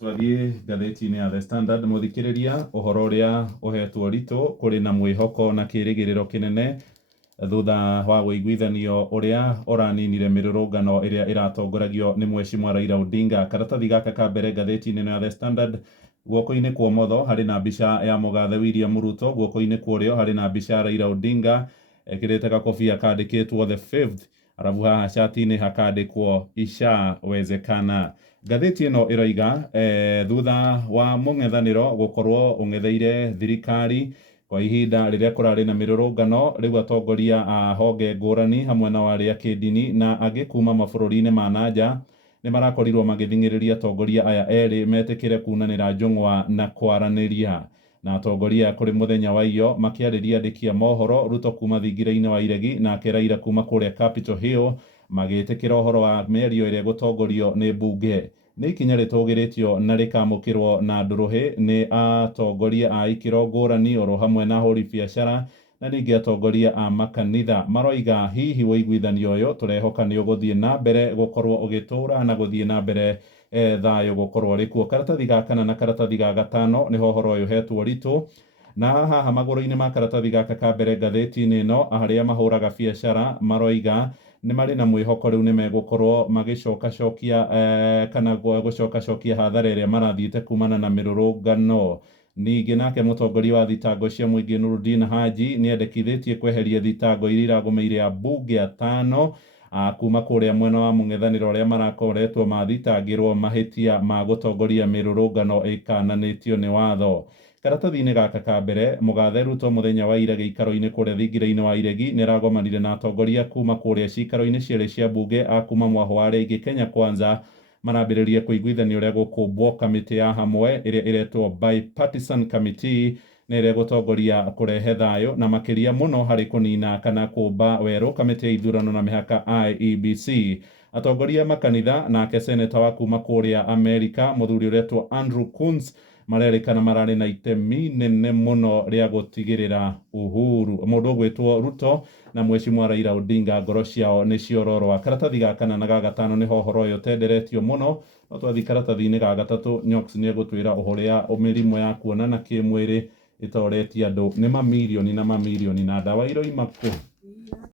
Twathiĩ ngathĩti-inĩ ya The Standard mũthikĩrĩria, ũhoro ũrĩa ũhetwo ritũ kũrĩ na mwĩhoko na kĩrĩgĩrĩro kĩnene thutha wa ũiguithanio ũrĩa ũraninire mĩrũrũngano ĩrĩa ĩratongoragio nĩ Mheshimiwa Raila Odinga. Karatathi gaka ka mbere ngathĩti-inĩ ya The Standard, guoko-inĩ kwa ũmotho harĩ na mbica ya mũgathe William Ruto, guoko-inĩ kwa ũrĩo harĩ na mbica ya Raila Odinga ekĩrĩte gakobia kandĩkĩtwo the fifth, arabu haha cati-inĩ hakandĩkwo ishawezekana. Ngathĩti ĩno ĩroiga thutha wa mũng'ethanĩro gũkorwo ũng'etheire thirikari kwa ihinda rĩrĩa kũrarĩ na mĩrũrũngano, rĩu atongoria a honge ngũrani hamwe na arĩa kĩndini na angĩ kuma mabũrũri-inĩ ma nanja nĩ marakorirwo magĩthing'ĩrĩria atongoria aya erĩ metĩkĩre kunanĩra njũng'wa na kwaranĩria. Na atongoria kũrĩ mũthenya wa iyo makĩarĩria andĩki a mohoro, Ruto kuma thingira-inĩ wa iregi nake Raila kuma kũrĩa Capitol Hill, magĩtĩkĩra ũhoro wa mĩario ĩrĩa gũtongorio nĩ mbunge. Nĩ ikinya rĩtũgĩrĩtio na rĩkamũkĩrwo na ndũrũhĩ nĩ atongoria a ikĩro ngũrani oro hamwe na ahũri biacara na ningĩ atongoria a makanitha. Maroiga hihi ũiguithanio ũyũ tũrehoka nĩ ũgũthiĩ na mbere gũkorwo ũgĩtũra na gũthiĩ na mbere thayũ gũkorwo ũrĩ kuo. Karatathi ga kana na karatathi ga gatano nĩho ũhoro ũyũ hetwo ritũ, na haha magũrũ-inĩ ma karatathi gaka ka mbere ngathĩti-inĩ ĩno, arĩa mahũraga biacara maroiga nĩ marĩ na mwĩhoko rĩu nĩ megũkorwo magĩcokacokia kana gũcokacokia hathara ĩrĩa marathiĩte kumana na mĩrũrũngano. Ningĩ nake mũtongoria wa thitango cia mũingĩ Nurdin Haji nĩendekithĩtie kweheria thitango iria iragũmĩire ambunge atano kuma kũrĩa mwena wa mũng'ethanĩro ũrĩa marakoretwo mathitangĩrwo mahĩtia ma gũtongoria mĩrũrũngano ĩkananĩtio nĩ watho. Karatathi-inĩ gaka ka mbere, mũgathe Ruto mũthenya wa ira gĩikaro-inĩ kũrĩa thingira-inĩ wa iregi nĩ aragomanire na atongoria kuma kũrĩa cikaro-inĩ cierĩ cia mbunge a kuma mwahũ wa rĩngĩ Kenya Kwanza marambĩrĩria kũiguithania ũrĩa gũkũmbwo kamĩtĩ ya hamwe ĩrĩa ĩretwo Bipartisan Committee na ĩrĩa gũtongoria kũrehe thayũ na makĩria mũno harĩ kũnina kana kũmba werũ kamĩtĩ ya ithurano na mĩhaka IEBC. Atongoria makanitha nake seneta wa kuma kũrĩa Amerika mũthuri ũretwo Andrew Coons marerĩkana mararĩ na itemi nene mũno rĩa gũtigĩrĩra uhuru mũndũ ũgwĩtwo Ruto na Mheshimiwa Raila Odinga ngoro ciao nĩ ciororoa. Karatathi ga kana na ga gatano nĩho ũhoro ũyũ ũtenderetio mũno, no twathiĩ karatathi-inĩ ga gatatũ, Nyox nĩ egũtwĩra ũrĩa mĩrimũ ya kuonana kĩmwĩrĩ ĩtoretie andũ nĩ mamirioni na mamirioni na ndawa iroima kũ.